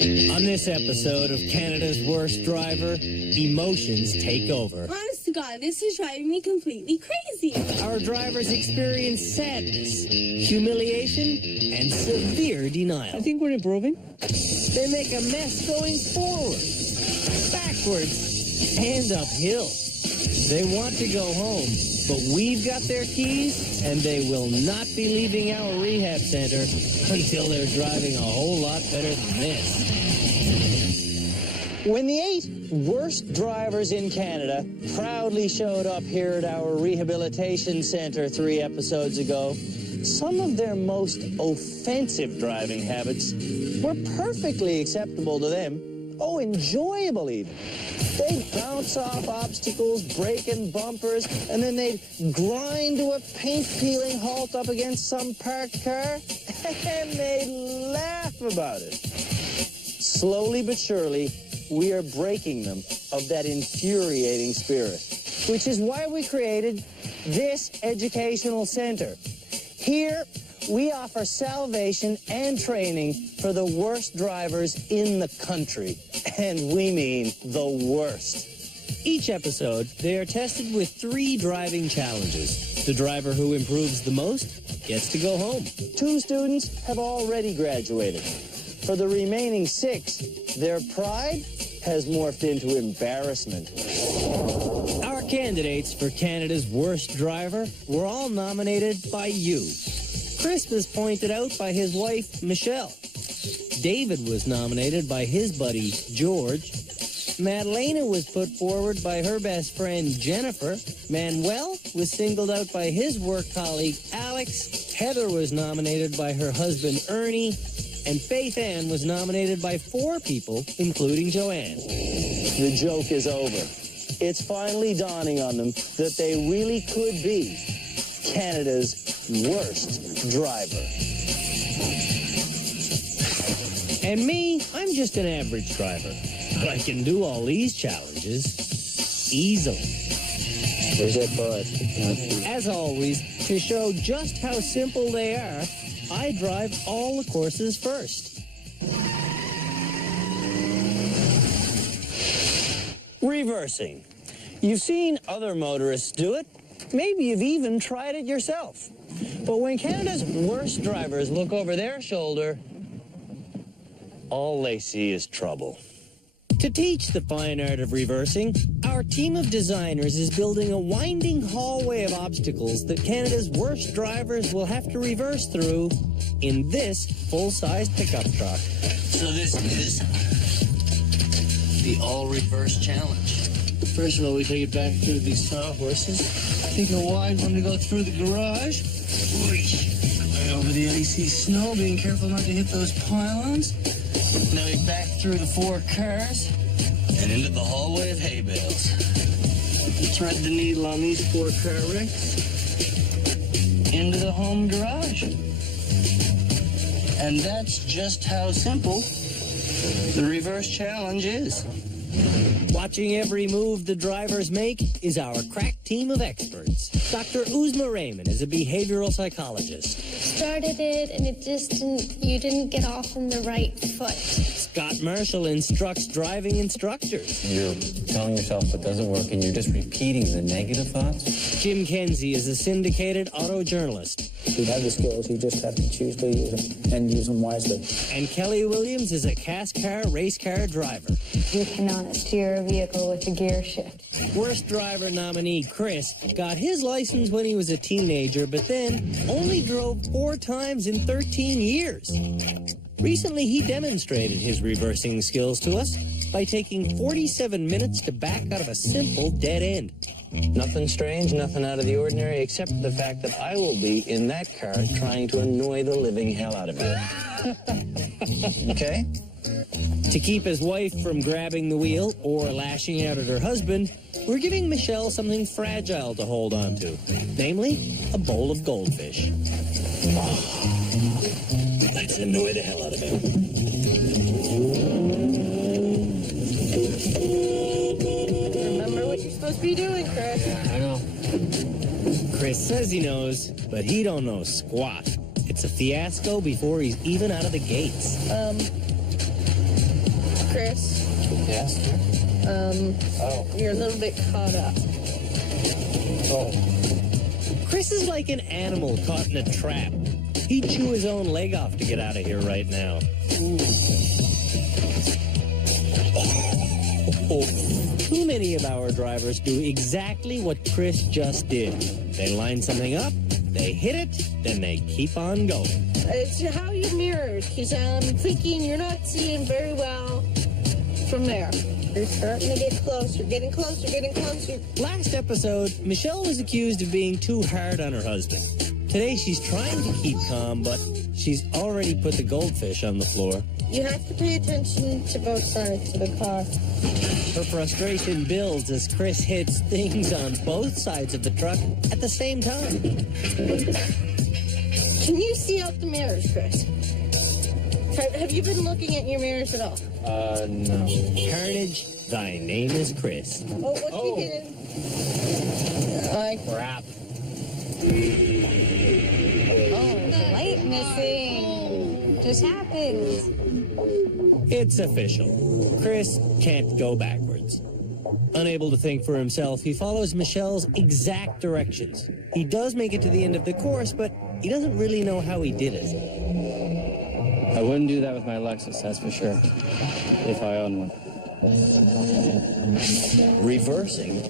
On this episode of Canada's Worst Driver, emotions take over. Honest to God, this is driving me completely crazy. Our drivers experience sadness, humiliation, and severe denial. I think we're improving. They make a mess going forward, backwards, and uphill. They want to go home, but we've got their keys, and they will not be leaving our rehab center until they're driving a whole lot better than this. When the 8 worst drivers in Canada proudly showed up here at our rehabilitation center 3 episodes ago, some of their most offensive driving habits were perfectly acceptable to them. Oh, enjoyable even. They'd bounce off obstacles, breaking bumpers, and then they'd grind to a paint-peeling halt up against some parked car, and they'd laugh about it. Slowly but surely, we are breaking them of that infuriating spirit, which is why we created this educational center. Here, we offer salvation and training for the worst drivers in the country. And we mean the worst. Each episode, they are tested with 3 driving challenges. The driver who improves the most gets to go home. 2 students have already graduated. For the remaining 6, their pride has morphed into embarrassment. Our candidates for Canada's Worst Driver were all nominated by you. Chris was pointed out by his wife, Michelle. David was nominated by his buddy, George. Madalena was put forward by her best friend, Jennifer. Manuel was singled out by his work colleague, Alex. Heather was nominated by her husband, Ernie. And Faith Ann was nominated by 4 people, including Joanne. The joke is over. It's finally dawning on them that they really could be Canada's worst driver. And me, I'm just an average driver. But I can do all these challenges easily. Where's that bud? As always, to show just how simple they are, I drive all the courses first. Reversing. You've seen other motorists do it. Maybe you've even tried it yourself. But when Canada's worst drivers look over their shoulder, all they see is trouble. To teach the fine art of reversing, our team of designers is building a winding hallway of obstacles that Canada's worst drivers will have to reverse through in this full-size pickup truck. So this is the all-reverse challenge. First of all, we take it back through these sawhorses. Take a wide one to go through the garage. Right over the icy snow, being careful not to hit those pylons. Now we back through the 4 cars and into the hallway of hay bales. Thread the needle on these 4 car wrecks into the home garage. And that's just how simple the reverse challenge is. Watching every move the drivers make is our crack team of experts. Dr. Uzma Raymond is a behavioral psychologist. Started it and you didn't get off on the right foot. Scott Marshall instructs driving instructors. You're telling yourself what doesn't work and you're just repeating the negative thoughts? Jim Kenzie is a syndicated auto journalist. You have the skills, you just have to choose to use them and use them wisely. And Kelly Williams is a cast car race car driver. You cannot steer a vehicle with a gear shift. Worst driver nominee Chris got his license when he was a teenager, but then only drove 4 times in 13 years. Recently, he demonstrated his reversing skills to us by taking 47 minutes to back out of a simple dead end. Nothing strange, nothing out of the ordinary, except the fact that I will be in that car trying to annoy the living hell out of you. Okay? To keep his wife from grabbing the wheel or lashing out at her husband, we're giving Michelle something fragile to hold on to, namely a bowl of goldfish. Let's annoy the hell out of him. Remember what you're supposed to be doing, Chris. I know. Chris says he knows, but he don't know squat. It's a fiasco before he's even out of the gates. Chris, Yes? you're a little bit caught up. Chris is like an animal caught in a trap. He'd chew his own leg off to get out of here right now. Too many of our drivers do exactly what Chris just did. They line something up, they hit it, then they keep on going. It's how you mirror, because I'm thinking you're not seeing very well from there. You're starting to get closer, getting closer, getting closer. Last episode, Michelle was accused of being too hard on her husband. Today, she's trying to keep calm, but she's already put the goldfish on the floor. You have to pay attention to both sides of the car. Her frustration builds as Chris hits things on both sides of the truck at the same time. Can you see out the mirrors, Chris? Have you been looking at your mirrors at all? No. Carnage, thy name is Chris. Oh, what's he hitting? Crap. The light missing. Just happened. It's official. Chris can't go backwards. Unable to think for himself, he follows Michelle's exact directions. He does make it to the end of the course, but he doesn't really know how he did it. I wouldn't do that with my Lexus, that's for sure. If I own one. Reversing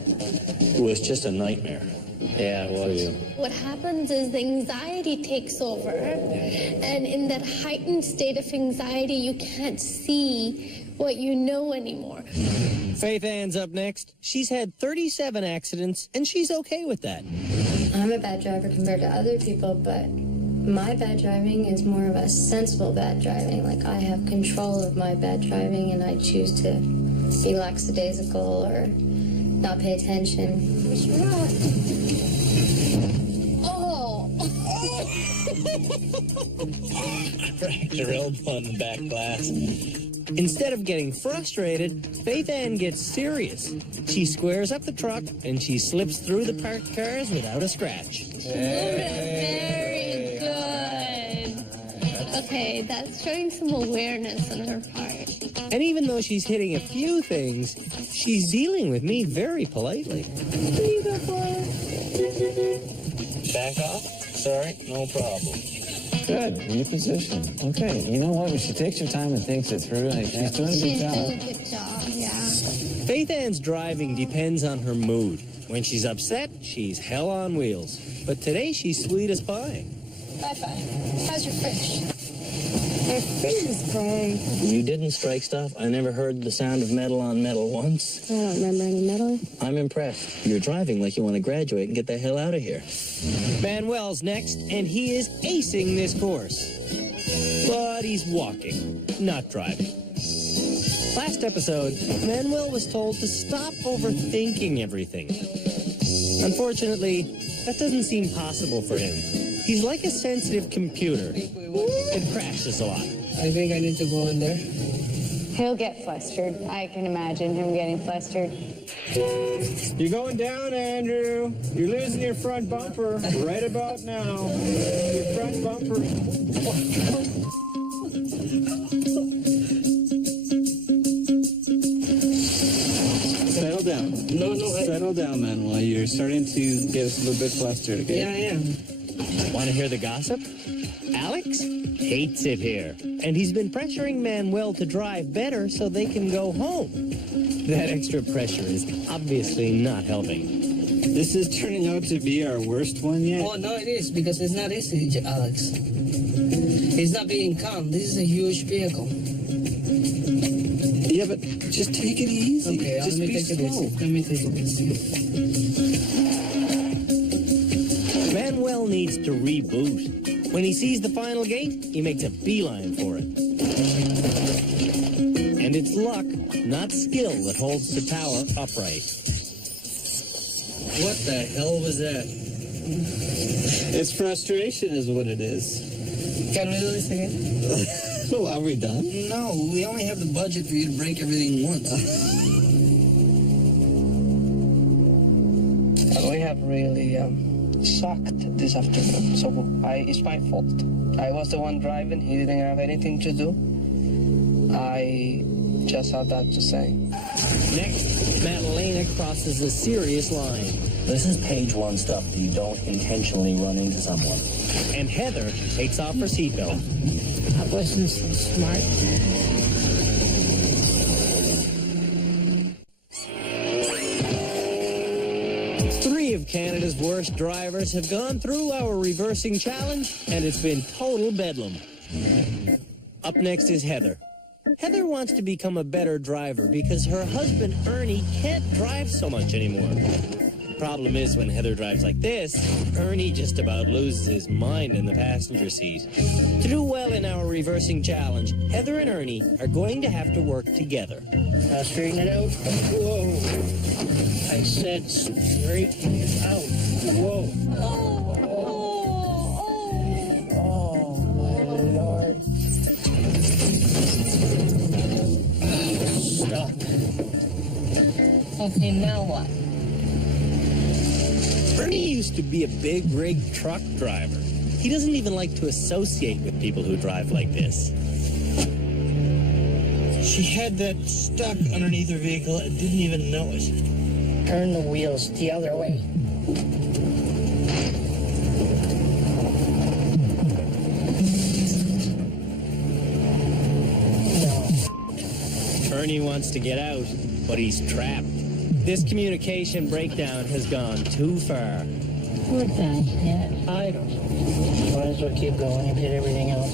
was just a nightmare. Yeah, it was. What happens is the anxiety takes over, and in that heightened state of anxiety, you can't see what you know anymore. Faith Ann's up next. She's had 37 accidents, and she's okay with that. I'm a bad driver compared to other people, but my bad driving is more of a sensible bad driving. Like, I have control of my bad driving, and I choose to be lackadaisical or not pay attention. Oh! Cracked her elbow on the back glass. Instead of getting frustrated, Faith Ann gets serious. She squares up the truck, and she slips through the parked cars without a scratch. Very good. Okay, that's showing some awareness on her part. And even though she's hitting a few things, she's dealing with me very politely. What do you go for? Back off? Sorry, no problem. Good, new position. Okay, you know what? When she takes her time and thinks it through, she's doing a good She's job. doing a good job, yeah. Faith Ann's driving depends on her mood. When she's upset, she's hell on wheels. But today, she's sweet as pie. Bye-bye. How's your fish? My fish is fine. You didn't strike stuff. I never heard the sound of metal on metal once. I don't remember any metal. I'm impressed. You're driving like you want to graduate and get the hell out of here. Manuel's next, and he is acing this course. But he's walking, not driving. Last episode, Manuel was told to stop overthinking everything. Unfortunately, that doesn't seem possible for him. He's like a sensitive computer. It crashes a lot. I think I need to go in there. He'll get flustered. I can imagine him getting flustered. You're going down, Andrew. You're losing your front bumper right about now. Your front bumper. Settle down. No. Settle down, Manuel. You're starting to get us a little bit flustered, okay? Yeah, I am. Want to hear the gossip? Alex hates it here, and he's been pressuring Manuel to drive better so they can go home. That extra pressure is obviously not helping. This is turning out to be our worst one yet. Oh, no, it is, because it's not easy, Alex. It's not being calm. This is a huge vehicle. Yeah, but just take it easy. Okay, just let me be take it slow. easy. Let me take it easy. Manuel needs to reboot. When he sees the final gate, he makes a beeline for it. And it's luck, not skill, that holds the tower upright. What the hell was that? It's frustration is what it is. Can we do this again? Well, are we done? No, we only have the budget for you to break everything once. We have really sucked this afternoon, so it's my fault. I was the one driving. He didn't have anything to do. I just have that to say. Next, Madalena crosses a serious line. This is page one stuff that you don't intentionally run into someone. And Heather takes off her seatbelt. I wasn't so smart. Three of Canada's worst drivers have gone through our reversing challenge, and it's been total bedlam. Up next is Heather. Heather wants to become a better driver because her husband, Ernie, can't drive so much anymore. The problem is when Heather drives like this, Ernie just about loses his mind in the passenger seat. To do well in our reversing challenge, Heather and Ernie are going to have to work together. Now straighten it out. Whoa. I said straighten it out. Whoa. Oh, my Lord. Stop. Okay, now what? Ernie used to be a big rig truck driver. He doesn't even like to associate with people who drive like this. She had that stuck underneath her vehicle and didn't even know it. Turn the wheels the other way. Ernie wants to get out, but he's trapped. This communication breakdown has gone too far. What the heck? I don't know. Might as well keep going and hit everything else.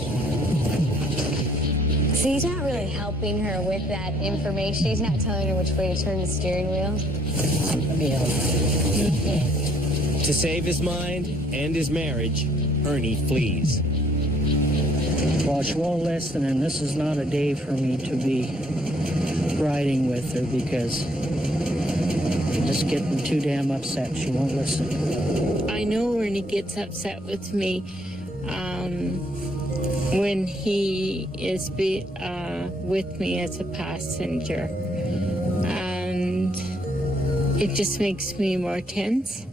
So he's not really helping her with that information. He's not telling her which way to turn the steering wheel. Let me help. To save his mind and his marriage, Ernie flees. Well, she won't listen, and this is not a day for me to be riding with her because I'm just getting too damn upset. She won't listen. I know Ernie gets upset with me when he is with me as a passenger. And it just makes me more tense.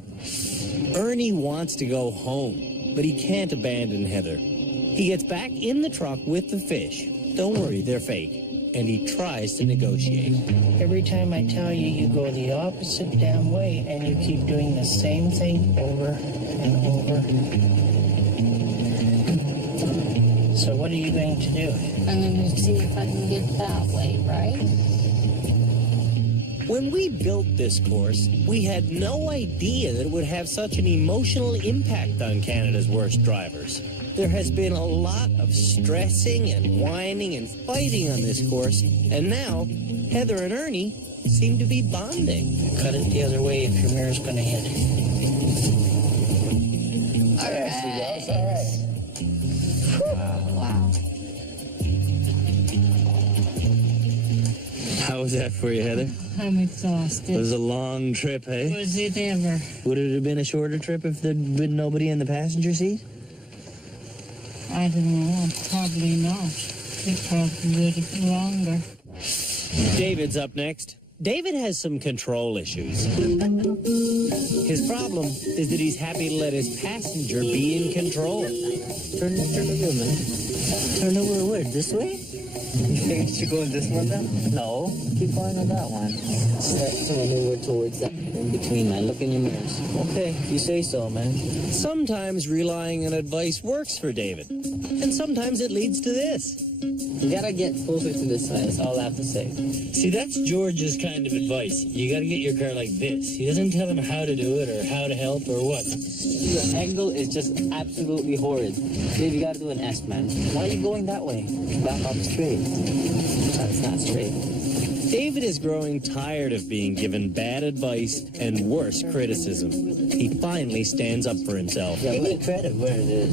Ernie wants to go home, but he can't abandon Heather. He gets back in the truck with the fish. Don't worry, they're fake. And he tries to negotiate. Every time I tell you, you go the opposite damn way, and you keep doing the same thing over and over. So what are you going to do? I'm going to see if I can get that way, right? When we built this course, we had no idea that it would have such an emotional impact on Canada's worst drivers. There has been a lot of stressing and whining and fighting on this course, and now Heather and Ernie seem to be bonding. Cut it the other way if your mirror's going to hit. All right. Wow. How was that for you, Heather? I'm exhausted. It was a long trip, eh? Was it ever? Would it have been a shorter trip if there'd been nobody in the passenger seat? I don't know. Probably not. It probably would have been longer. David's up next. David has some control issues. His problem is that he's happy to let his passenger be in control. Turn the wheel, man. Turn the wheel where? This way? You think you should go in this one then? No. Keep going on that one. So maneuver towards that in between, man. Look in your mirrors. Okay, if you say so, man. Sometimes relying on advice works for David, and sometimes it leads to this. You gotta get closer to this side, that's all I have to say. See, that's George's kind of advice. You gotta get your car like this. He doesn't tell him how to do it or how to help or what. The angle is just absolutely horrid. Dave, you gotta do an S, man. Why are you going that way? Back up straight. That's not straight. David is growing tired of being given bad advice and worse criticism. He finally stands up for himself. Yeah, give me credit where it is.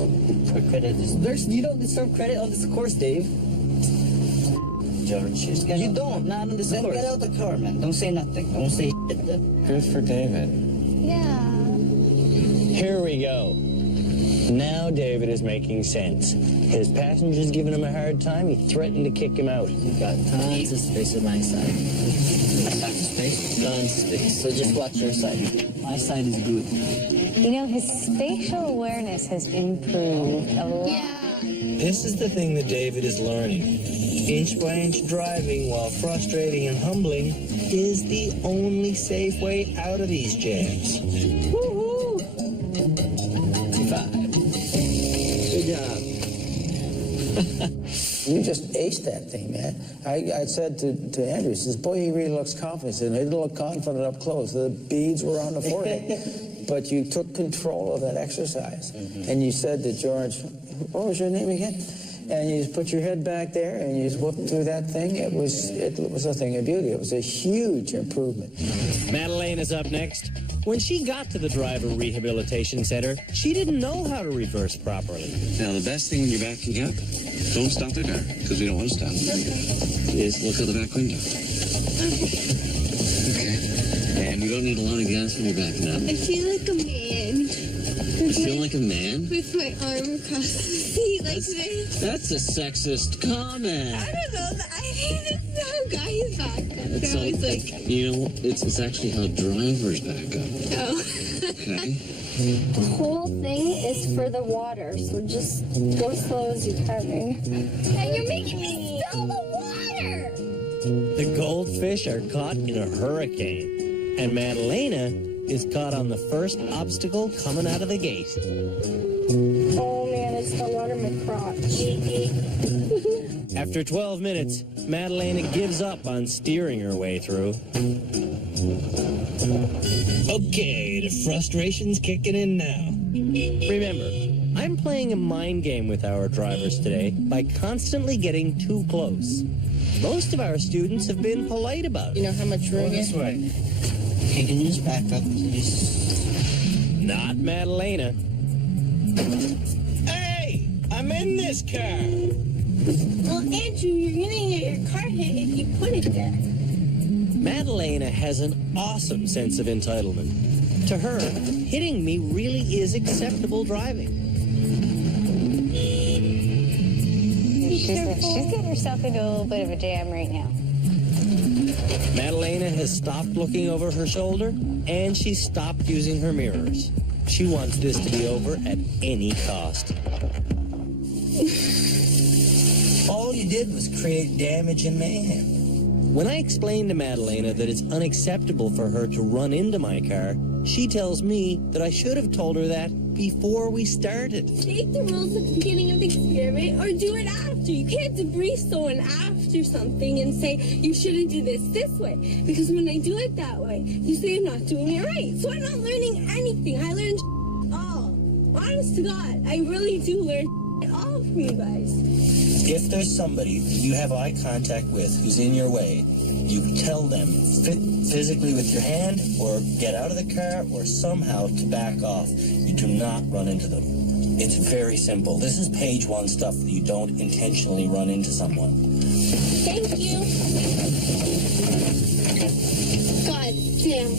For credit is... You don't deserve credit on this course, Dave. George, you don't, not on this course. Get out the car, man. Don't say nothing. Don't say shit. Good for David. Yeah. Here we go. Now David is making sense. His passenger's giving him a hard time. He threatened to kick him out. You got tons of space on my side. Tons of space? Tons of space. So just watch your side. My side is good. You know, his spatial awareness has improved a lot. Yeah. This is the thing that David is learning. Inch by inch driving, while frustrating and humbling, is the only safe way out of these jams. Woohoo! 5. Good job. You just aced that thing, man. I said to Andrew, he says, boy, he really looks confident. And he didn't look confident up close. The beads were on the forehead. But you took control of that exercise. And you said to George, what was your name again? And you just put your head back there and you just whooped through that thing. It was a thing of beauty. It was a huge improvement. Madeleine is up next. When she got to the driver rehabilitation center, she didn't know how to reverse properly. Now, the best thing when you're backing up, don't stop the car, because we don't want to stop, is look out the back window. Okay. And you don't need a lot of gas when you're backing up. I feel like a man. You feel like a man? With my arm across the seat like this. That's a sexist comment. I don't know. I think it's how guys back up. It's They're always like, you know, it's actually how drivers back up. oh. Okay? The whole thing is for the water, so just go slow as you're coming. And you're making me spill the water. The goldfish are caught in a hurricane, and Madalena is caught on the first obstacle coming out of the gate. Oh man, it's the water in my crotch. After 12 minutes, Madalena gives up on steering her way through. Okay, the frustration's kicking in now. Remember, I'm playing a mind game with our drivers today by constantly getting too close. Most of our students have been polite about it. You know how much room This way. Can you just back up, please? Not Madalena. Hey, I'm in this car. Well, Andrew, you're gonna get your car hit if you put it there. Madalena has an awesome sense of entitlement. To her, hitting me really is acceptable driving. She's getting herself into a little bit of a jam right now. Madalena has stopped looking over her shoulder, and she's stopped using her mirrors. She wants this to be over at any cost. All you did was create damage and mayhem. When I explain to Madalena that it's unacceptable for her to run into my car, she tells me that I should have told her that before we started. Take the rules at the beginning of the experiment or do it after. You can't debrief someone after something and say, you shouldn't do this way. Because when I do it that way, you say I'm not doing it right. So I'm not learning anything. I learned all. Honest to God, I really do learn all from you guys. If there's somebody you have eye contact with who's in your way, you tell them physically with your hand or get out of the car or somehow to back off. You do not run into them. It's very simple. This is page 1 stuff that you don't intentionally run into someone. Thank you. God damn.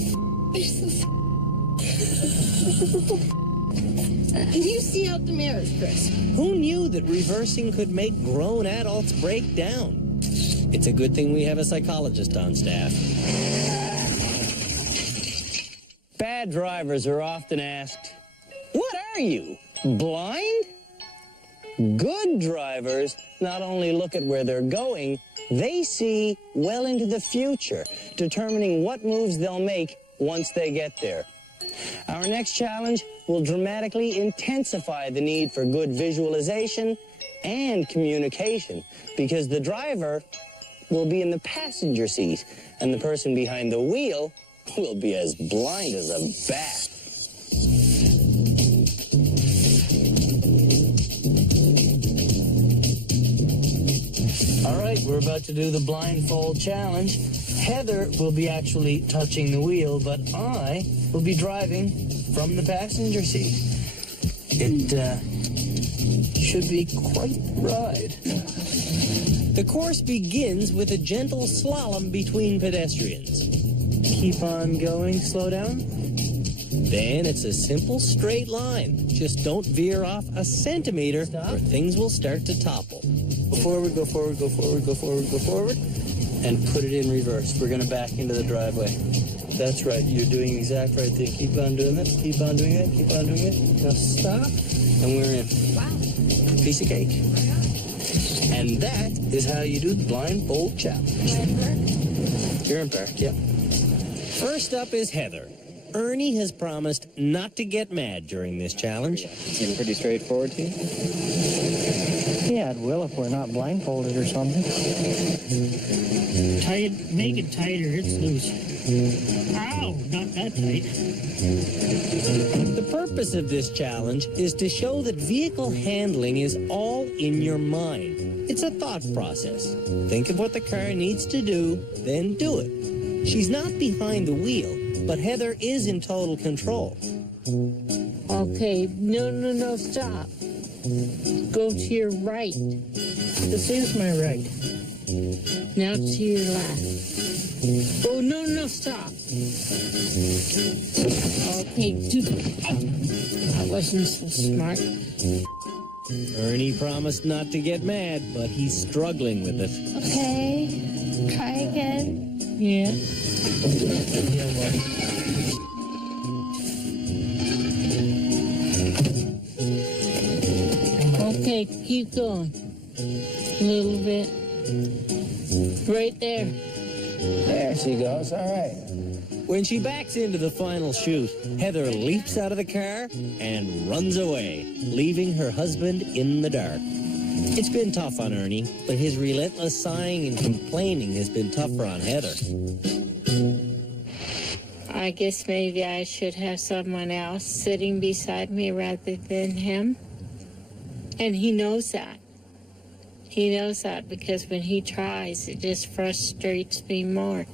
Can you see out the mirrors, Chris? Who knew that reversing could make grown adults break down? It's a good thing we have a psychologist on staff. Bad drivers are often asked, "What are you, blind?" Good drivers not only look at where they're going, they see well into the future, determining what moves they'll make once they get there. Our next challenge will dramatically intensify the need for good visualization and communication, because the driver will be in the passenger seat and the person behind the wheel will be as blind as a bat. All right, we're about to do the blindfold challenge. Heather will be actually touching the wheel, but I will be driving from the passenger seat. It should be quite a ride. The course begins with a gentle slalom between pedestrians. Keep on going, slow down. Then it's a simple straight line. Just don't veer off a centimeter or things will start to topple. Go forward, go forward, go forward, go forward, go forward, and put it in reverse. We're going to back into the driveway. That's right. You're doing the exact right thing. Keep on doing that. Keep on doing it. Keep on doing it. Now stop. And we're in. Wow. Piece of cake. And that is how you do the blindfold challenge. You're in park, yep. First up is Heather. Ernie has promised not to get mad during this challenge. Seems pretty straightforward to you? Yeah, it will if we're not blindfolded or something. Tight, make it tighter, it's loose. Ow, not that tight. The purpose of this challenge is to show that vehicle handling is all in your mind. It's a thought process. Think of what the car needs to do, then do it. She's not behind the wheel, but Heather is in total control. Okay, no, stop. Go to your right. This is my right. Now to your left. Oh, no, stop. Okay, I wasn't so smart. Ernie promised not to get mad, but he's struggling with it. Okay, try again. Yeah. Okay, keep going. A little bit. Right there. There she goes. All right. When she backs into the final chute, Heather leaps out of the car and runs away, leaving her husband in the dark. It's been tough on Ernie, but his relentless sighing and complaining has been tougher on Heather. I guess maybe I should have someone else sitting beside me rather than him. And he knows that. He knows that because when he tries, it just frustrates me more.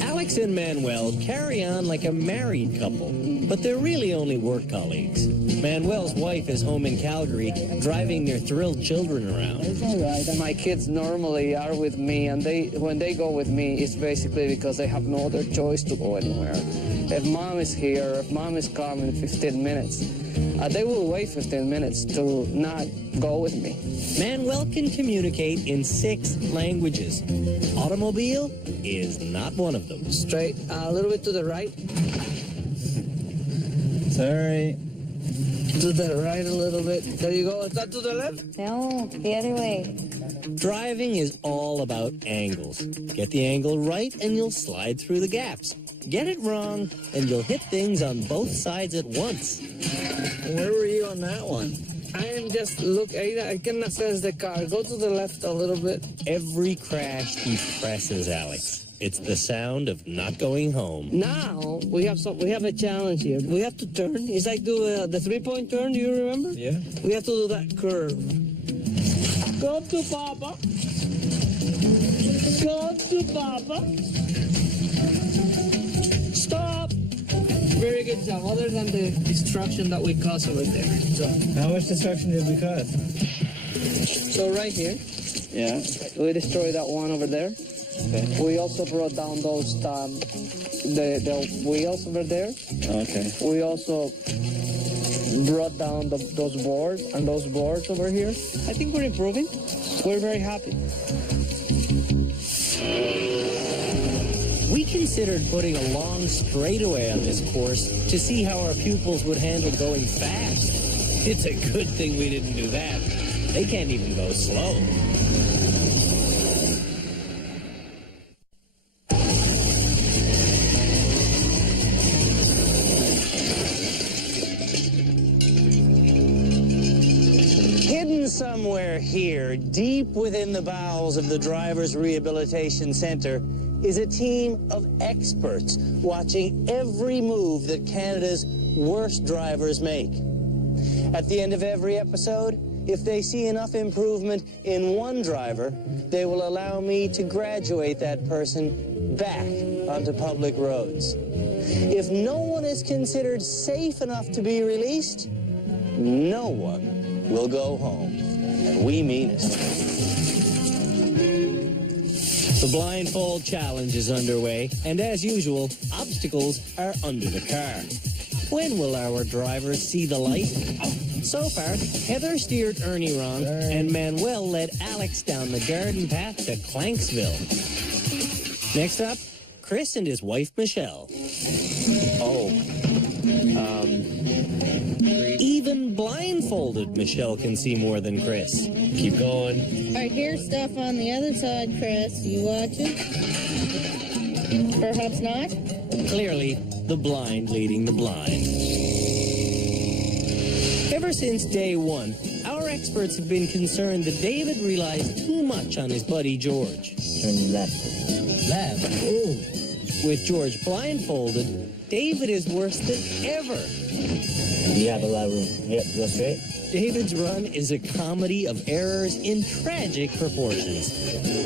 Alex and Manuel carry on like a married couple, but they're really only work colleagues. Manuel's wife is home in Calgary, driving their thrilled children around. It's all right. My kids normally are with me, and when they go with me, it's basically because they have no other choice to go anywhere. If mom is here, if mom is coming in 15 minutes, they will wait 15 minutes to not go with me. Manuel can communicate in 6 languages. Automobile is not one of them. Straight, a little bit to the right. Sorry. To the right a little bit. There you go. Is that to the left? No, the other way. Driving is all about angles. Get the angle right and you'll slide through the gaps. Get it wrong and you'll hit things on both sides at once. Where were you on that one? I am just I can assess the car. Go to the left a little bit. Every crash he presses, Alex. It's the sound of not going home. Now we have a challenge here. We have to turn. It's like do the 3-point turn. Do you remember? Yeah. We have to do that curve. Go to Papa. Go to Papa. Stop. Very good job. Other than the destruction that we caused over there. So How much destruction did we cause? So right here. Yeah. We destroyed that one over there. Okay. We also brought down those the wheels over there. Okay. We also brought down those boards and those boards over here. I think we're improving. We're very happy. We considered putting a long straightaway on this course to see how our pupils would handle going fast. It's a good thing we didn't do that. They can't even go slow. Somewhere here, deep within the bowels of the Drivers Rehabilitation Center, is a team of experts watching every move that Canada's worst drivers make. At the end of every episode, if they see enough improvement in one driver, they will allow me to graduate that person back onto public roads. If no one is considered safe enough to be released, no one will go home. And we mean it. The blindfold challenge is underway, and as usual, obstacles are under the car. When will our drivers see the light? So far, Heather steered Ernie wrong, and Manuel led Alex down the garden path to Clanksville. Next up, Chris and his wife, Michelle. Oh. Even blindfolded, Michelle can see more than Chris. Keep going. All right, here's stuff on the other side, Chris. You watch it? Perhaps not? Clearly, the blind leading the blind. Ever since day one, our experts have been concerned that David relies too much on his buddy George. Turn left. Left? Ooh. With George blindfolded, David is worse than ever. You have a lot of room. Yep, go straight. David's run is a comedy of errors in tragic proportions.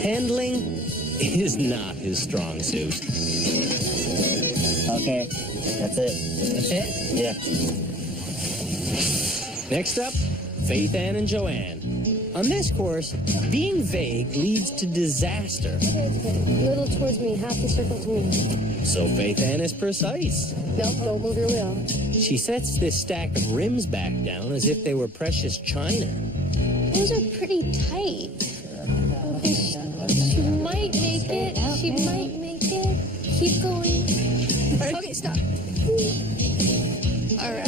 Handling is not his strong suit. Okay, that's it. That's it? Yeah. Next up, Faith Ann and Joanne. On this course, being vague leads to disaster. Little towards me, half the circle to me. So Faith Ann is precise. Nope, don't move your wheel. She sets this stack of rims back down as if they were precious china. Those are pretty tight. Okay, she might make it. She might make it. Keep going. Okay, stop. All right.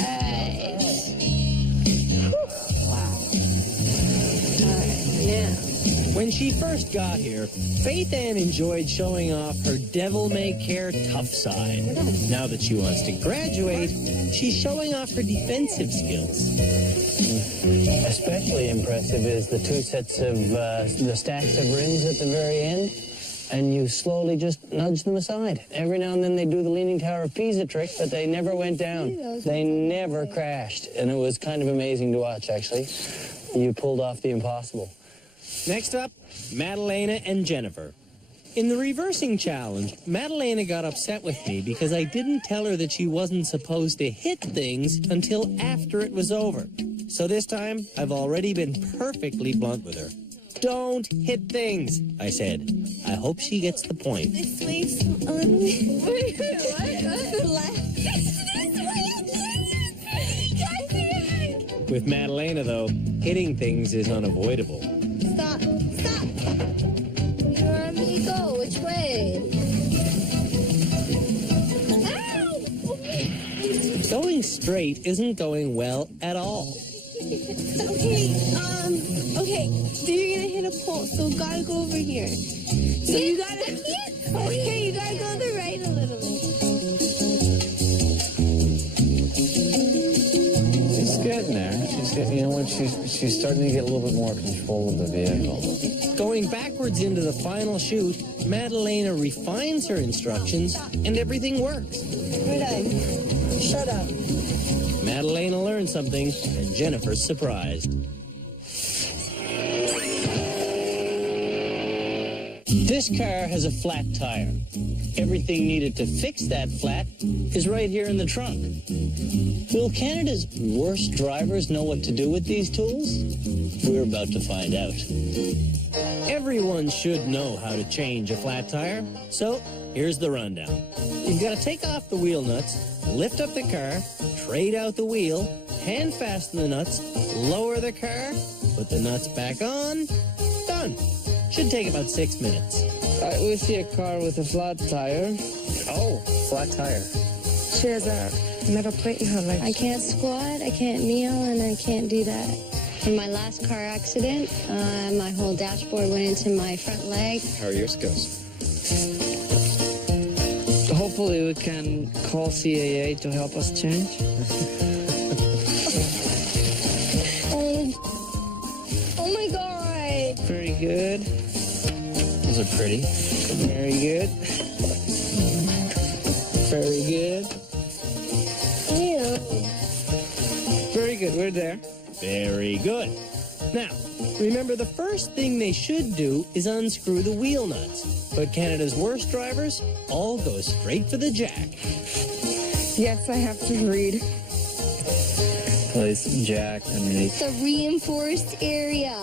When she first got here, Faith Ann enjoyed showing off her devil-may-care tough side. Now that she wants to graduate, she's showing off her defensive skills. Especially impressive is the two sets of the stacks of rims at the very end, and you slowly just nudge them aside. Every now and then they do the Leaning Tower of Pisa trick, but they never went down. They never crashed, and it was kind of amazing to watch, actually. You pulled off the impossible. Next up, Madalena and Jennifer. In the reversing challenge, Madalena got upset with me because I didn't tell her that she wasn't supposed to hit things until after it was over. So this time, I've already been perfectly blunt with her. Don't hit things, I said. I hope she gets the point. This way, wait, what? With Madalena, though, hitting things is unavoidable. Stop. Where do you want me to go? Which way? Ow! Going straight isn't going well at all. Okay, so you're gonna hit a pole, so gotta go over here. So you gotta, okay, you gotta go to the right a little bit. She's getting there. She's getting, you know what? She's starting to get a little bit more control of the vehicle. Going backwards into the final chute, Madalena refines her instructions, and everything works. We're done. Shut up. Madalena learned something, and Jennifer's surprised. This car has a flat tire. Everything needed to fix that flat is right here in the trunk. Will Canada's worst drivers know what to do with these tools? We're about to find out. Everyone should know how to change a flat tire, so here's the rundown. You've got to take off the wheel nuts, lift up the car, trade out the wheel, hand fasten the nuts, lower the car, put the nuts back on, done. Should take about 6 minutes. We see a car with a flat tire. Oh, flat tire. She has a metal plate in her leg. I can't squat, I can't kneel, and I can't do that. In my last car accident, my whole dashboard went into my front leg. How are your skills? Hopefully we can call CAA to help us change. Oh my God! Very good. Those are pretty. Very good. Very good. Ew. Very good, we're there. Very good. Now, remember the first thing they should do is unscrew the wheel nuts. But Canada's worst drivers all go straight for the jack. Yes, I have to read. Place jack underneath. The reinforced area.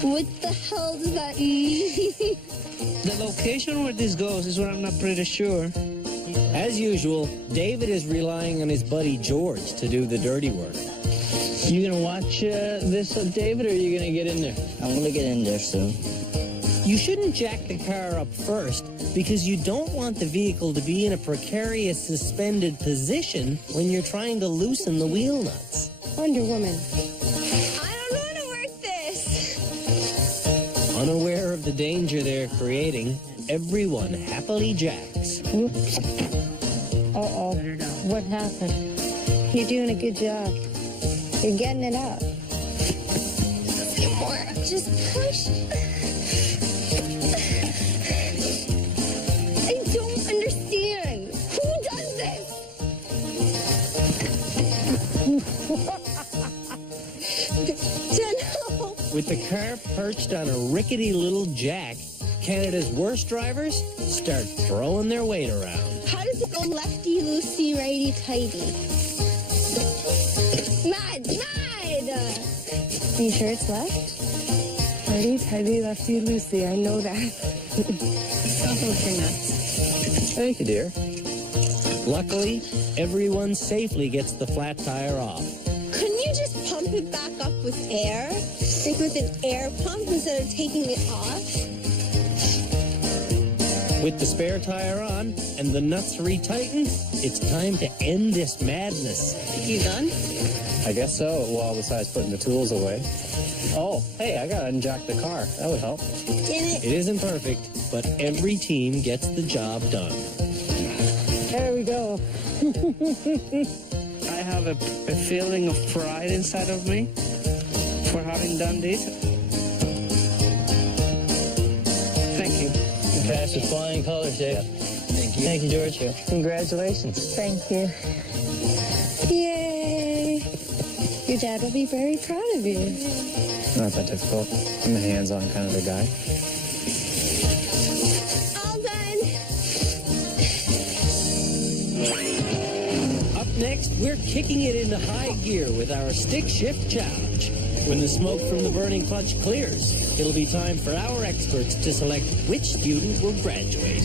What the hell does that mean? The location where this goes is where I'm not pretty sure. As usual, David is relying on his buddy George to do the dirty work. You gonna watch this, David, or are you gonna get in there? I'm gonna get in there soon. You shouldn't jack the car up first because you don't want the vehicle to be in a precarious suspended position when you're trying to loosen the wheel nuts. Wonder Woman. I don't know how to work this. Unaware of the danger they're creating, everyone happily jacks. Oops. Uh-oh. What happened? You're doing a good job. You're getting it up. Some more. Just push. I don't understand. Who does this? Jenna. With the car perched on a rickety little jack, Canada's worst drivers start throwing their weight around. How does it go lefty, loosey, righty, tighty? Mud! Are you sure it's left? Righty, tighty, lefty, loosey. I know that. Stop looking nuts. Thank you, dear. Luckily, everyone safely gets the flat tire off. Couldn't you just pump it back up with air? Like with an air pump instead of taking it off? With the spare tire on and the nuts retightened, it's time to end this madness. You done? I guess so, well, besides putting the tools away. Oh, hey, I gotta unjack the car. That would help. Get It isn't perfect, but every team gets the job done. There we go. I have a feeling of pride inside of me for having done this. Thank you. You passed with flying colors, Dave. Thank you. Thank you, George. Congratulations. Thank you. Yay! Your dad will be very proud of you. Not that difficult. I'm a hands-on kind of a guy. All done. Up next, we're kicking it into high gear with our stick shift challenge. When the smoke from the burning clutch clears, it'll be time for our experts to select which student will graduate.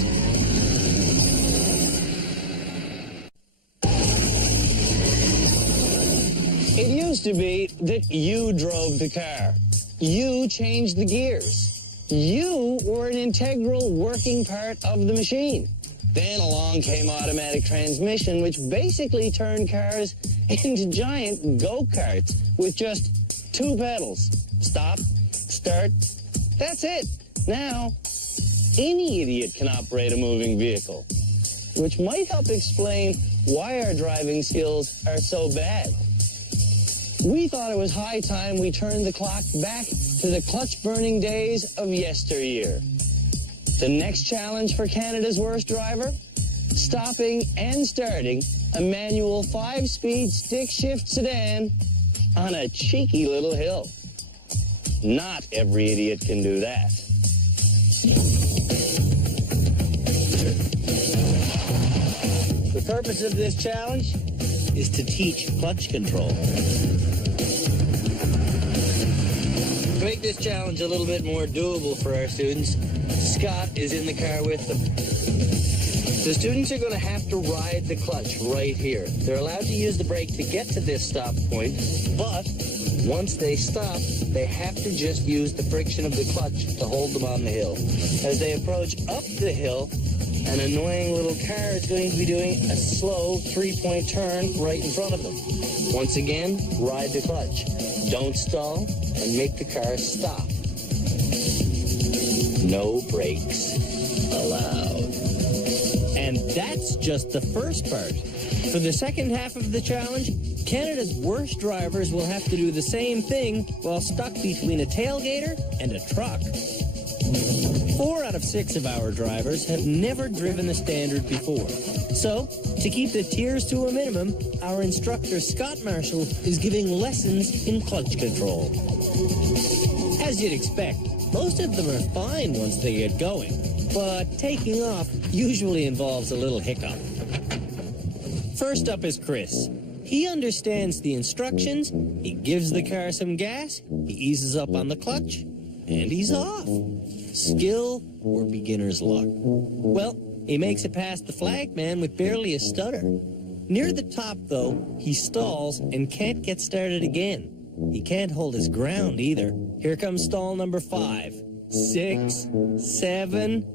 It used to be that you drove the car. You changed the gears. You were an integral working part of the machine. Then along came automatic transmission, which basically turned cars into giant go-karts with just 2 pedals. Stop, start, that's it. Now, any idiot can operate a moving vehicle, which might help explain why our driving skills are so bad. We thought it was high time we turned the clock back to the clutch-burning days of yesteryear. The next challenge for Canada's worst driver? Stopping and starting a manual 5-speed stick-shift sedan on a cheeky little hill. Not every idiot can do that. The purpose of this challenge is to teach clutch control. To make this challenge a little bit more doable for our students, Scott is in the car with them. The students are going to have to ride the clutch right here. They're allowed to use the brake to get to this stop point, but once they stop, they have to just use the friction of the clutch to hold them on the hill. As they approach up the hill, an annoying little car is going to be doing a slow 3-point turn right in front of them. Once again, ride the clutch. Don't stall and make the car stop. No brakes allowed. And that's just the first part. For the second half of the challenge, Canada's worst drivers will have to do the same thing while stuck between a tailgater and a truck. 4 out of 6 of our drivers have never driven the standard before. So, to keep the tears to a minimum, our instructor Scott Marshall is giving lessons in clutch control. As you'd expect, most of them are fine once they get going, but taking off usually involves a little hiccup. First up is Chris. He understands the instructions, he gives the car some gas, he eases up on the clutch, and he's off. Skill or beginner's luck? Well, he makes it past the flag man with barely a stutter. Near the top, though, he stalls and can't get started again. He can't hold his ground either. Here comes stall number 5. 6, 7.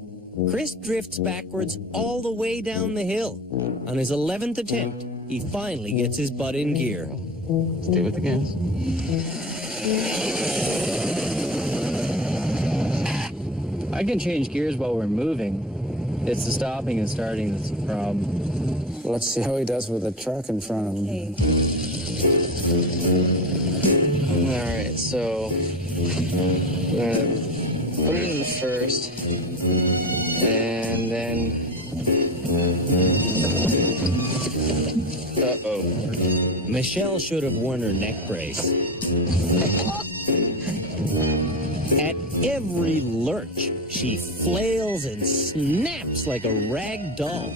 Chris drifts backwards all the way down the hill. On his 11th attempt, he finally gets his butt in gear. Stay with the gas. I can change gears while we're moving. It's the stopping and starting that's the problem. Let's see how he does with the truck in front of him. All right, so I'm gonna put it in the first, and then Michelle should have worn her neck brace. At every lurch, she flails and snaps like a rag doll.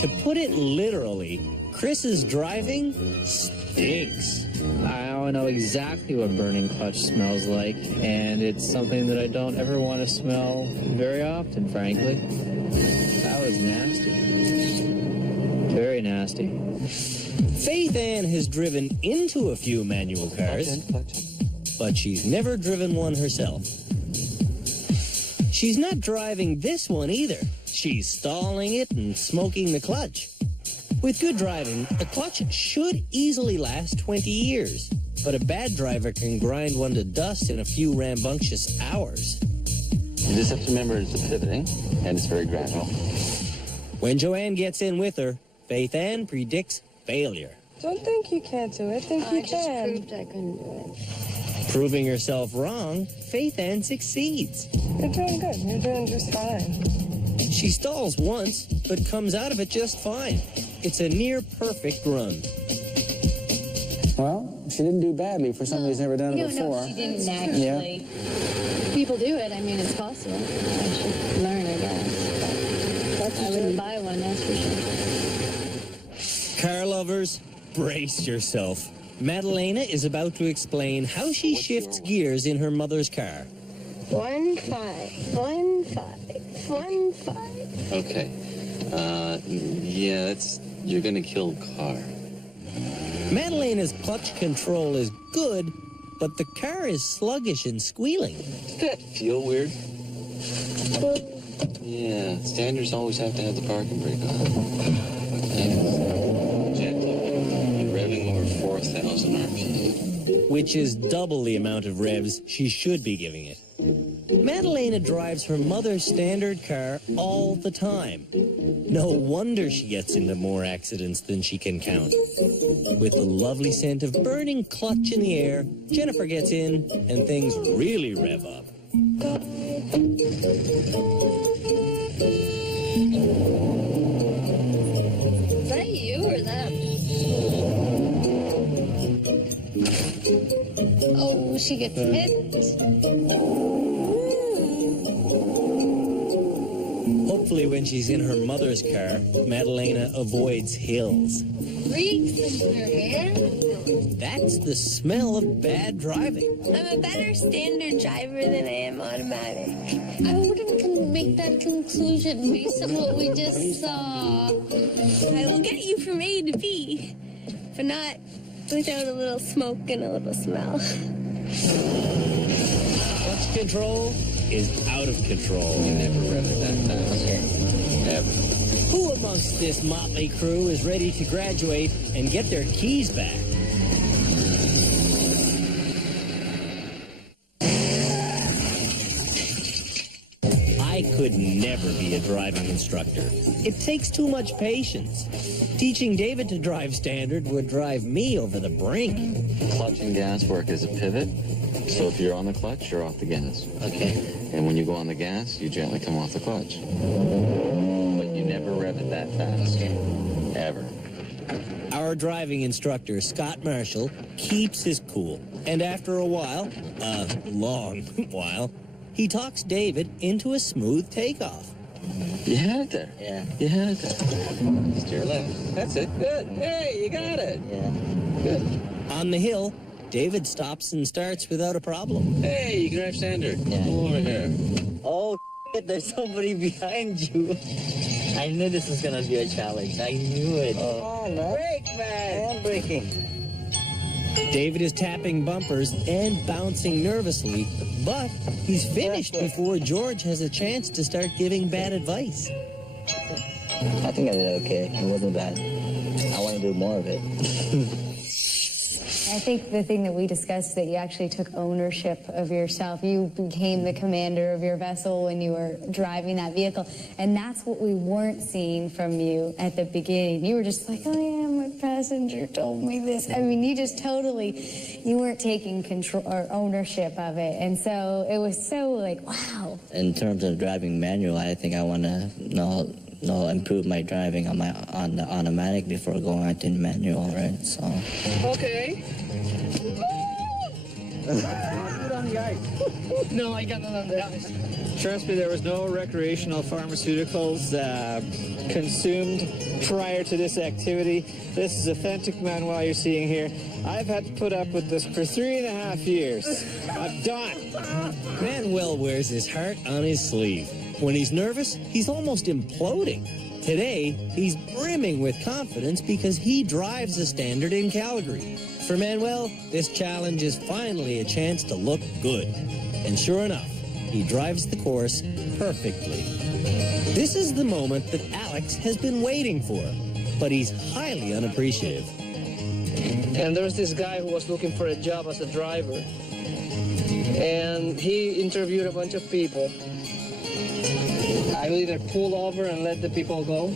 To put it literally, Chris's driving stinks. I don't know exactly what burning clutch smells like, and it's something that I don't ever want to smell very often, frankly. That was nasty. Very nasty. Faith Ann has driven into a few manual cars, but she's never driven one herself. She's not driving this one either. She's stalling it and smoking the clutch. With good driving, a clutch should easily last 20 years, but a bad driver can grind one to dust in a few rambunctious hours. You just have to remember it's a pivoting, and it's very gradual. When Joanne gets in with her, Faith Ann predicts failure. Don't think you can't do it. Think you can. I just proved I couldn't do it. Proving herself wrong, Faith Ann succeeds. You're doing good. You're doing just fine. She stalls once, but comes out of it just fine. It's a near-perfect run. Well, she didn't do badly for somebody who's never done it before. No, she didn't actually. Yeah. People do it. I mean, it's possible. I should learn, I guess. I wouldn't buy one, that's for sure. Car lovers, brace yourself. Madalena is about to explain how she shifts gears in her mother's car. 1, 5, 1, 5, 1, 5. Okay. Yeah, you're gonna kill the car. Madalena's clutch control is good, but the car is sluggish and squealing. Does that feel weird? Yeah, standards always have to have the parking brake on. Gentle. You're revving over 4,000 RPM. Which is double the amount of revs she should be giving it. Madalena drives her mother's standard car all the time. No wonder she gets into more accidents than she can count. With the lovely scent of burning clutch in the air, Jennifer gets in and things really rev up. Is that you or that? Oh, she gets hit. Hopefully when she's in her mother's car, Madalena avoids hills. Reeks in her hand. That's the smell of bad driving. I'm a better standard driver than I am automatic. I wouldn't make that conclusion based on what we just saw. I will get you from A to B, but not without a little smoke and a little smell. Clutch control is out of control. You never rev it that fast. Ever. Who amongst this motley crew is ready to graduate and get their keys back? I could never be a driving instructor. It takes too much patience. Teaching David to drive standard would drive me over the brink. Clutch and gas work as a pivot. So if you're on the clutch, you're off the gas. Okay. And when you go on the gas, you gently come off the clutch. But you never rev it that fast. Okay. Ever. Our driving instructor, Scott Marshall, keeps his cool. And after a while, a long while, he talks David into a smooth takeoff. You had it there. Yeah. You had it there. Steer left. That's it. Good. Hey, you got it. Yeah. Good. On the hill, David stops and starts without a problem. Hey, you can drive standard. Yeah. Over here. Oh, there's somebody behind you. I knew this was gonna be a challenge. I knew it. Oh, no. Brake, man! And braking. David is tapping bumpers and bouncing nervously, but he's finished before George has a chance to start giving bad advice. I think I did okay. It wasn't bad. I want to do more of it. I think the thing that we discussed, that you actually took ownership of yourself. You became the commander of your vessel when you were driving that vehicle. And that's what we weren't seeing from you at the beginning. You were just like, oh yeah, my passenger told me this. I mean, you just totally, you weren't taking control or ownership of it. And so it was so like, wow. In terms of driving manual, I think I want to improve my driving on the automatic before going on to manual, right? So. Okay. No, I got none on the ice. Trust me, there was no recreational pharmaceuticals consumed prior to this activity. This is authentic Manuel you're seeing here. I've had to put up with this for 3.5 years. I'm done. Manuel wears his heart on his sleeve. When he's nervous, he's almost imploding. Today, he's brimming with confidence because he drives the standard in Calgary. For Manuel, this challenge is finally a chance to look good. And sure enough, he drives the course perfectly. This is the moment that Alex has been waiting for, but he's highly unappreciative. And there's this guy who was looking for a job as a driver. And he interviewed a bunch of people. I will either pull over and let the people go,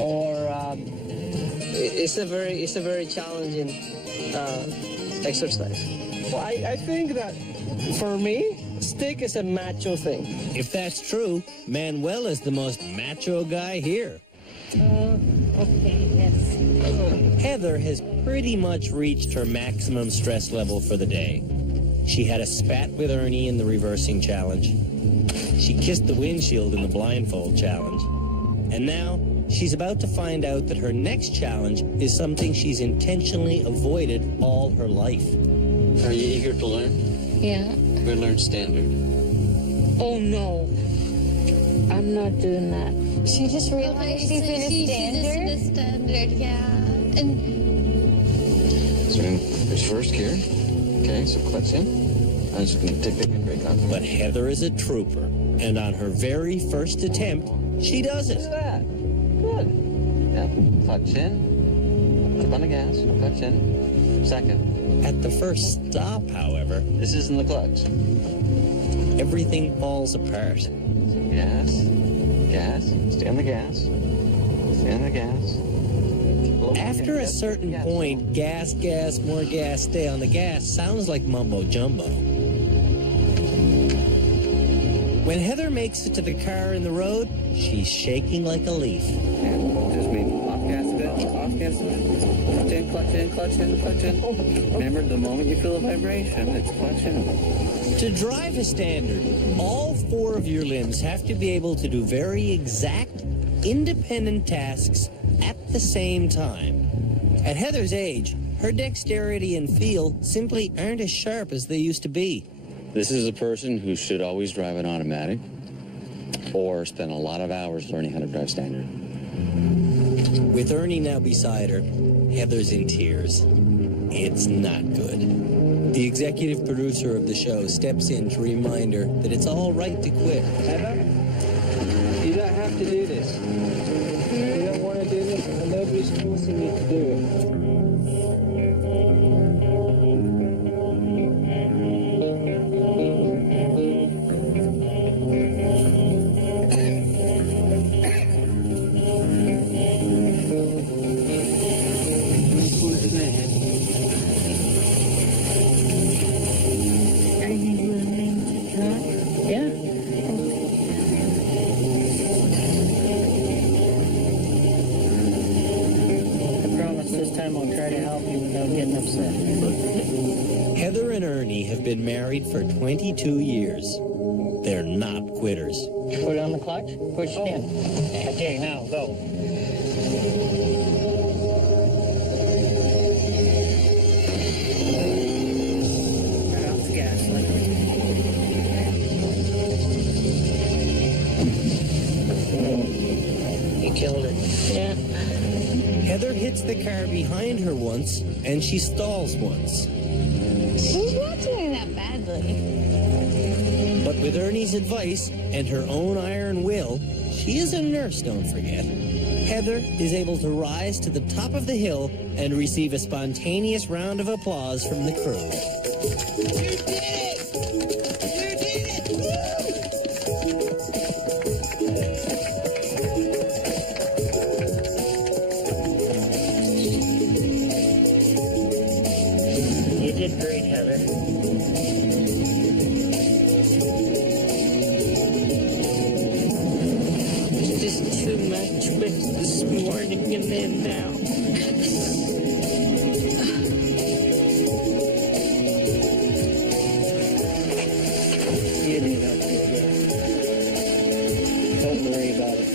or it's a very challenging exercise. Well, I think that for me, stick is a macho thing. If that's true, Manuel is the most macho guy here. Okay, yes. Heather has pretty much reached her maximum stress level for the day. She had a spat with Ernie in the reversing challenge. She kissed the windshield in the blindfold challenge. And now, she's about to find out that her next challenge is something she's intentionally avoided all her life. Are you eager to learn? Yeah. We learn standard. Oh, no. I'm not doing that. She just realized she's in a standard? She's in a standard, yeah. And So there's first gear. Okay, so clutch in. I'm just going to take the brake on. But Heather is a trooper, and on her very first attempt, she does it. Look at that. Good. Yeah, clutch in. Flip on the gas. Clutch in. Second. At the first stop, however, This isn't the clutch. everything falls apart. Gas. Gas. Stay on the gas. Stay on the gas. After a certain point, gas, gas, more gas, stay on the gas sounds like mumbo jumbo. When Heather makes it to the car in the road, she's shaking like a leaf. Just mean off gas a bit, off gas a bit. Clutch in, clutch in, clutch in, clutch in. Remember, the moment you feel a vibration, it's clutch in. To drive a standard, all 4 of your limbs have to be able to do very exact, independent tasks at the same time. At Heather's age, her dexterity and feel simply aren't as sharp as they used to be. This is a person who should always drive an automatic or spend a lot of hours learning how to drive standard. With Ernie now beside her, Heather's in tears. It's not good. The executive producer of the show steps in to remind her that it's all right to quit. Heather, you don't have to do this. You don't want to do this, and nobody's forcing you to do it. Are you willing to drive? Yeah. I promise this time I'll try to help you without getting upset. Heather and Ernie have been married for 22 years. They're not quitters. Put on the clutch, push it in. Okay, now go. Turn off the gas light. hits the car behind her once, and she stalls once. She's not doing that badly. But with Ernie's advice and her own iron will, she is a nurse, don't forget. Heather is able to rise to the top of the hill and receive a spontaneous round of applause from the crew. You did it! You did it! Woo! You did great, Heather. It's just too much with this morning and then now. You need help, Heather. Don't worry about it,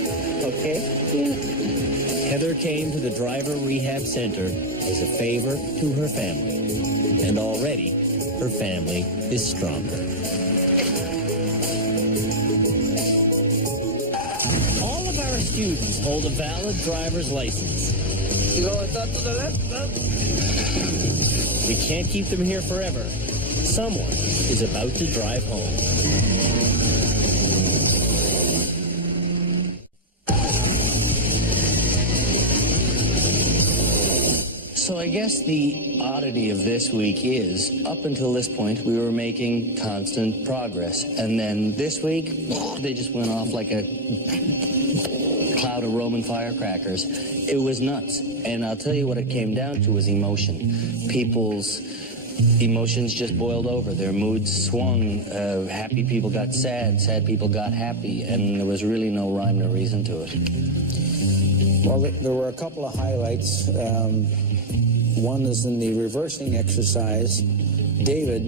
okay? Yeah. Heather came to the driver rehab center as a favor to her family. And already, her family is stronger. All of our students hold a valid driver's license. You go with that to the left, We can't keep them here forever. Someone is about to drive home. So I guess the oddity of this week is, up until this point, we were making constant progress. And then this week, they just went off like a cloud of Roman firecrackers. It was nuts. And I'll tell you what it came down to was emotion. People's emotions just boiled over. Their moods swung. Happy people got sad. Sad people got happy. And there was really no rhyme or reason to it. Well, there were a couple of highlights. One is in the reversing exercise. David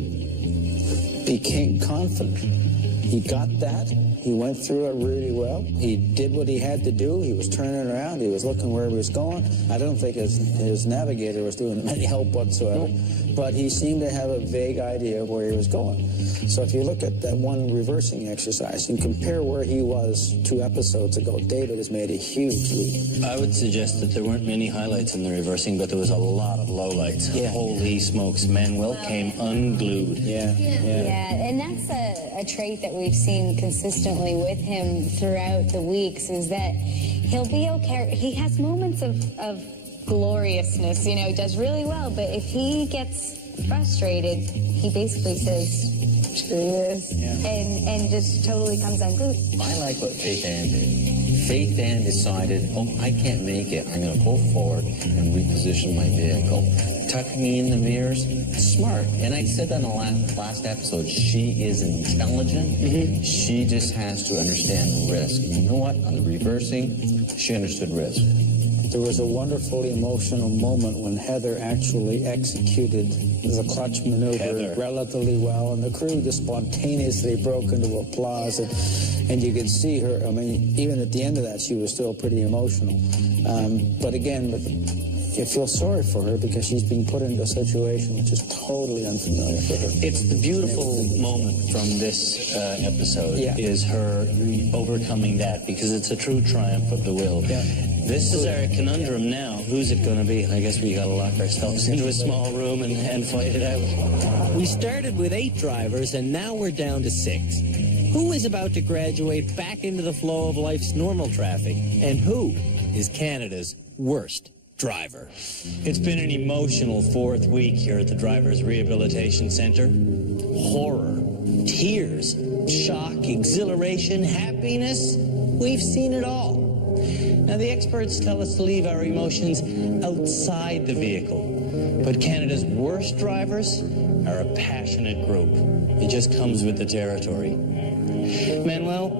became confident. He got that. He went through it really well. He did what he had to do. He was turning around. He was looking where he was going. I don't think his navigator was doing him any help whatsoever. But he seemed to have a vague idea of where he was going. So if you look at that one reversing exercise and compare where he was 2 episodes ago, David has made a huge leap. I would suggest that there weren't many highlights in the reversing, but there was a lot of lowlights. Yeah. Holy smokes, Manuel came unglued. Yeah, and that's a trait that we've seen consistently with him throughout the weeks, is that he'll be okay. He has moments of gloriousness, you know, he does really well, but if he gets frustrated, he basically says, screw this, and just totally comes unglued. I like what Faith Ann did. Faith Ann decided, I can't make it. I'm going to pull forward and reposition my vehicle. Tucking me in the mirrors, smart. And I said that in the last episode, she is intelligent. She just has to understand risk. You know what? On the reversing, she understood risk. There was a wonderfully emotional moment when Heather actually executed the clutch maneuver relatively well, and the crew just spontaneously broke into applause, and you could see her. I mean, even at the end of that, she was still pretty emotional. But again, you feel sorry for her because she's being put into a situation which is totally unfamiliar for her. It's the beautiful moment from this episode is her overcoming that, because it's a true triumph of the will. This is our conundrum now. Who's it going to be? I guess we got to lock ourselves into a small room and fight it out. We started with 8 drivers, and now we're down to 6. Who is about to graduate back into the flow of life's normal traffic, and who is Canada's worst driver? It's been an emotional 4th week here at the Drivers Rehabilitation Center. Horror, tears, shock, exhilaration, happiness. We've seen it all. Now, the experts tell us to leave our emotions outside the vehicle. But Canada's worst drivers are a passionate group. It just comes with the territory. Manuel,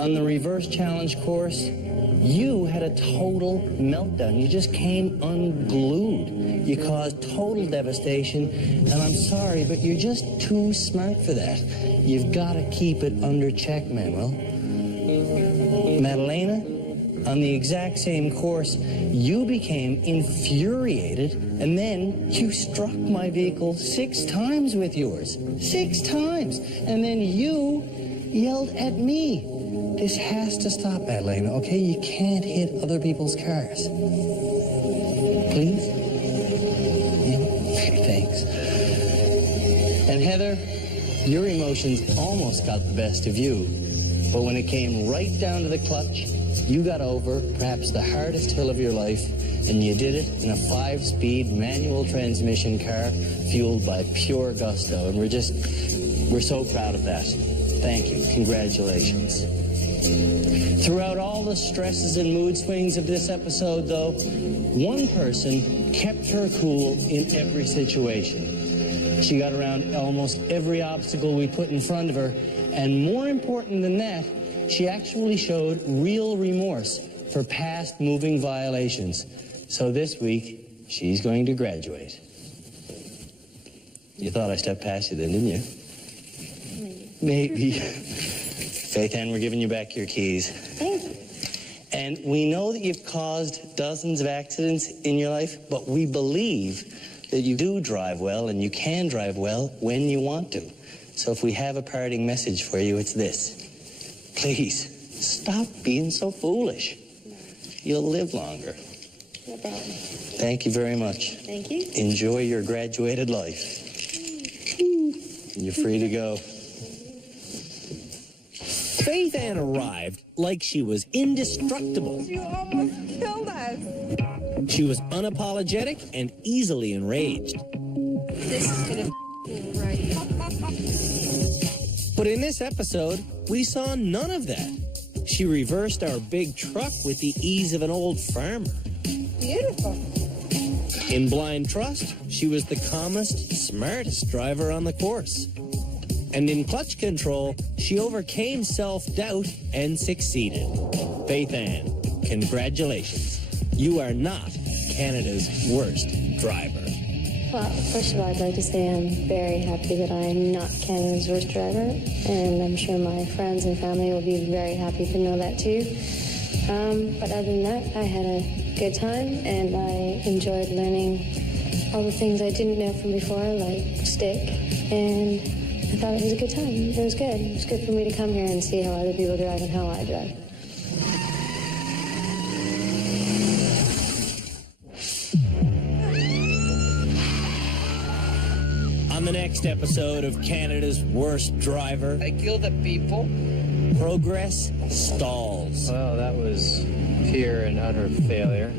on the reverse challenge course, you had a total meltdown. You just came unglued. You caused total devastation, and I'm sorry, but you're just too smart for that. You've got to keep it under check, Manuel. Madalena, on the exact same course, you became infuriated, and then you struck my vehicle 6 times with yours. 6 times. And then you yelled at me. This has to stop, Madalena, okay? You can't hit other people's cars. Please? Okay, thanks. And Heather, your emotions almost got the best of you. But when it came right down to the clutch, you got over perhaps the hardest hill of your life, and you did it in a 5-speed manual transmission car fueled by pure gusto. And we're so proud of that. Thank you. Congratulations. Throughout all the stresses and mood swings of this episode, though, one person kept her cool in every situation. She got around almost every obstacle we put in front of her, and more important than that, she actually showed real remorse for past moving violations. So this week, she's going to graduate. You thought I stepped past you then, didn't you? Maybe. Faith Ann, we're giving you back your keys. Thank you. And we know that you've caused dozens of accidents in your life, but we believe that you do drive well, and you can drive well when you want to. So if we have a parting message for you, it's this. Please, stop being so foolish. You'll live longer. No problem. Thank you very much. Thank you. Enjoy your graduated life. You're free to go. Faith Ann arrived like she was indestructible. You almost killed us. She was unapologetic and easily enraged. This is gonna be right. But in this episode, we saw none of that. She reversed our big truck with the ease of an old farmer. Beautiful. In blind trust, she was the calmest, smartest driver on the course. And in clutch control, she overcame self-doubt and succeeded. Faith Ann, congratulations. You are not Canada's worst driver. Well, first of all, I'd like to say I'm very happy that I'm not Canada's worst driver, and I'm sure my friends and family will be very happy to know that too. But other than that, I had a good time, and I enjoyed learning all the things I didn't know from before, like stick, and I thought it was a good time. It was good. It was good for me to come here and see how other people drive and how I drive. On the next episode of Canada's Worst Driver, I kill the people. Progress stalls. Well, that was pure and utter failure.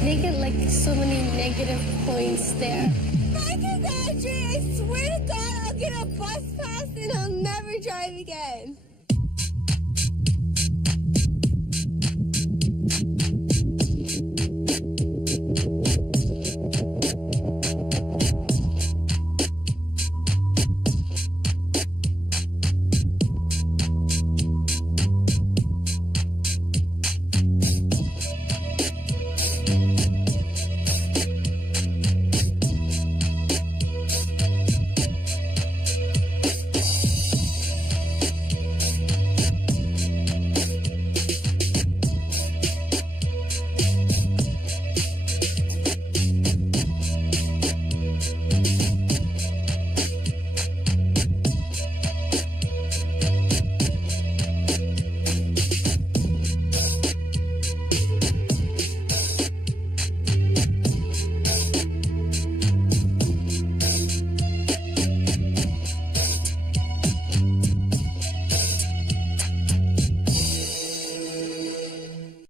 They get like so many negative points there. If I can graduate, I swear to God, I'll get a bus pass and I'll never drive again.